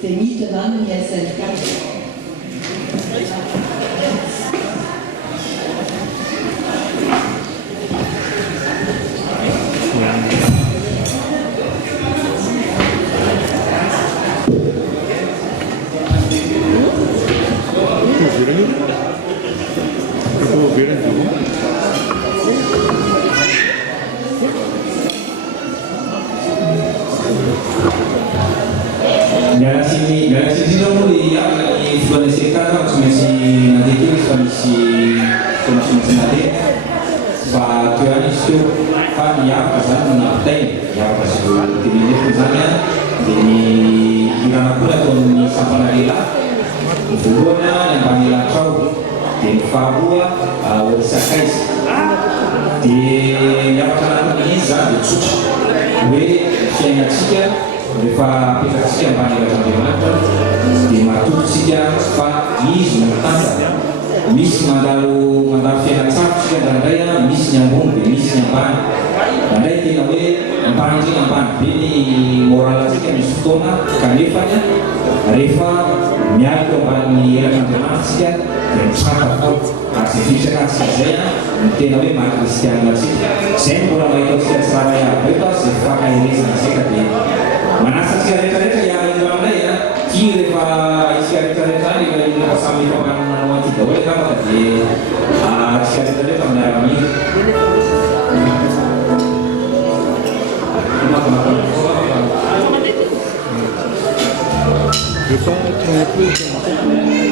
They meet dann hier sind ganz Grazie di nuovo di influencer semesi nanti itu kondisi nanti Pak Tuhan itu kan ya pesan menaftai ya pesan ini misalnya ini kirana pula kondisi sampai lagi lah Fugona yang panggil kau di Fabua Sakais di yang pesan ini zat di Suci we yang ketiga Lepa aplikasi yang paling bagaimana di matu sejak Pak Is mengatakan mis mandalu mandafian saksi dan daya mis nyambung mis nyampan dan daya tidak boleh nyampan ini moral sih kami sutona kalifanya Rifa nyago bani yang termasuk dan sangat artificial saya tidak boleh manusia lagi saya mulai itu Surabaya bebas pakai ini saya mana sekali-kali yang mana ya kiri pak sekali-kali dari kami orang nama tidak boleh kamu tadi sekali-kali kami Amen.